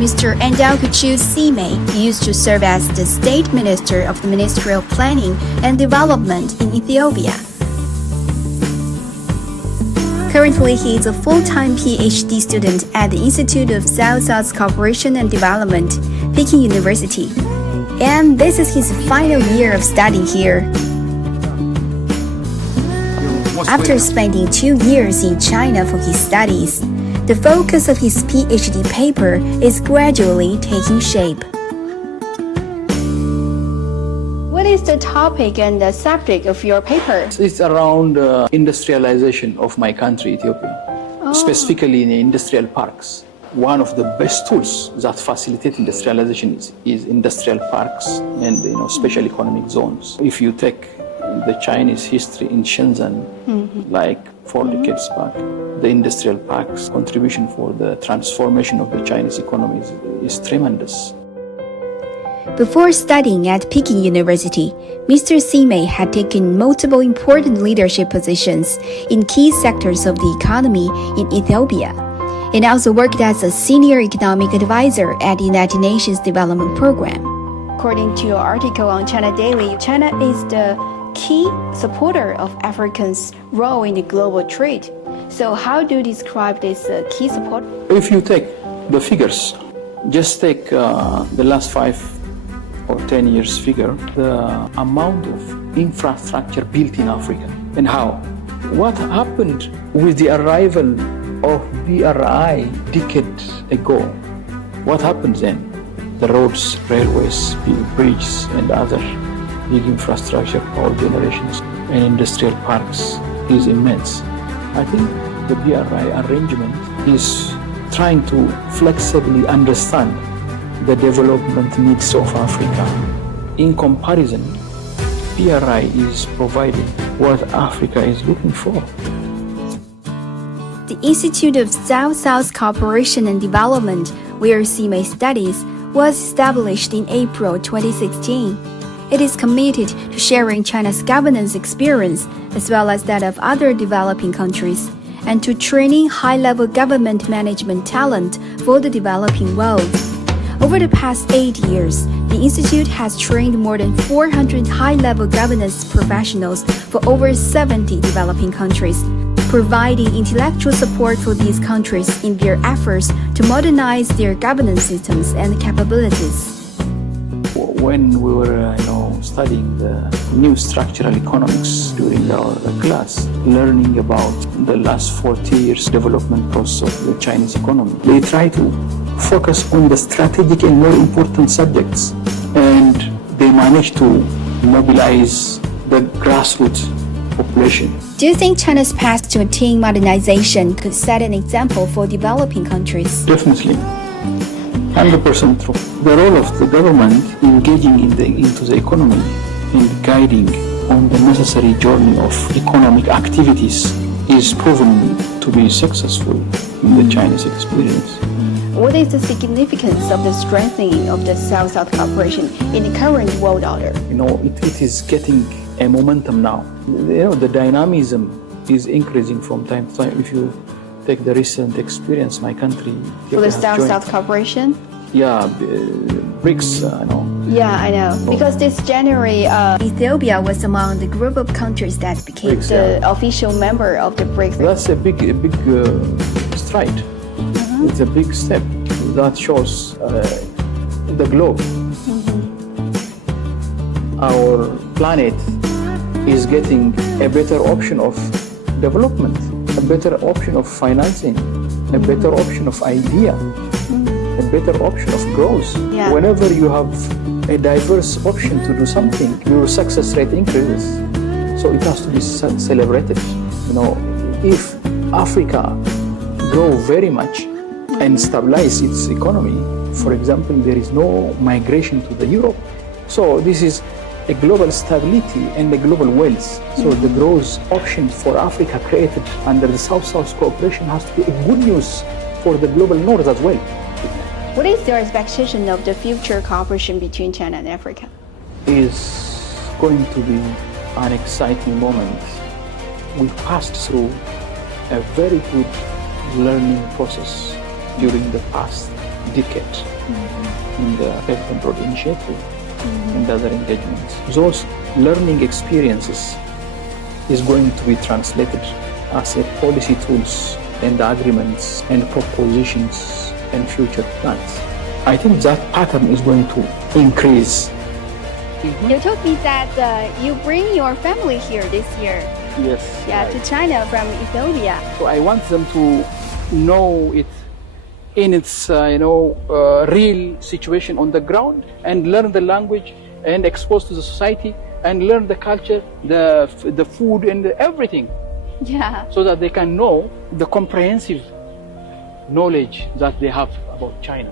Mr. Andaukachu used to serve as the State Minister of the Ministry of Planning and Development in Ethiopia. Currently, he is a full-time PhD student at the Institute of South-South Cooperation and Development, Peking University. And this is his final year of study here. After spending 2 years in China for his studies, the focus of his PhD paper is gradually taking shape. What is the topic and the subject of your paper? It's around industrialization of my country, Ethiopia, specifically in the industrial parks. One of the best tools that facilitate industrialization is industrial parks and special economic zones. If you take the Chinese history in Shenzhen, like 4 decades back, the industrial parks contribution for the transformation of the Chinese economy is tremendous. Before studying at Peking University, Mr. Sime had taken multiple important leadership positions in key sectors of the economy in Ethiopia, and also worked as a senior economic advisor at the United Nations Development Program. According to your article on China Daily, China is the key supporter of Africans' role in the global trade. So how do you describe this key support? If you take the figures, just take the last 5 or 10 years figure, the amount of infrastructure built in Africa and how. What happened with the arrival of BRI decades ago? What happened then? The roads, railways, bridges and other big infrastructure, power generations and industrial parks is immense. I think the BRI arrangement is trying to flexibly understand the development needs of Africa. In comparison, BRI is providing what Africa is looking for. The Institute of South-South Cooperation and Development, where Sime studies, was established in April 2016. It is committed to sharing China's governance experience as well as that of other developing countries, and to training high-level government management talent for the developing world. Over the past 8 years, the Institute has trained more than 400 high-level governance professionals for over 70 developing countries, providing intellectual support for these countries in their efforts to modernize their governance systems and capabilities. When we were studying the new structural economics during our class, learning about the last 40 years development process of the Chinese economy, they try to focus on the strategic and more important subjects, and they managed to mobilize the grassroots population. Do you think China's path to attain modernization could set an example for developing countries? Definitely. 100% true. The role of the government engaging into the economy and guiding on the necessary journey of economic activities is proven to be successful in the Chinese experience. What is the significance of the strengthening of the South-South cooperation in the current world order? It is getting a momentum now. The dynamism is increasing from time to time. If you take the recent experience, my country for the South-South cooperation? Yeah, BRICS, Yeah, I know. Because this January, Ethiopia was among the group of countries that became BRICS, the official member of the BRICS. That's a big stride. It's a big step that shows the globe. Our planet is getting a better option of development, a better option of financing, a better option of idea, a better option of growth. Yeah. Whenever you have a diverse option to do something, your success rate increases. So it has to be celebrated. If Africa grow very much and stabilize its economy, for example, there is no migration to the Europe. So this is a global stability and a global wealth. So the growth option for Africa created under the South-South cooperation has to be a good news for the global North as well. What is your expectation of the future cooperation between China and Africa? Is going to be an exciting moment. We passed through a very good learning process during the past decade in the Belt and Road Initiative and other engagements. Those learning experiences is going to be translated as a policy tools and agreements and propositions and future plans. I think that pattern is going to increase. You told me that you bring your family here this year. Yes. Yeah, right. to China from Ethiopia. So I want them to know it in its real situation on the ground and learn the language and expose to the society and learn the culture, the food and everything, Yeah. so that they can know the comprehensive knowledge that they have about China.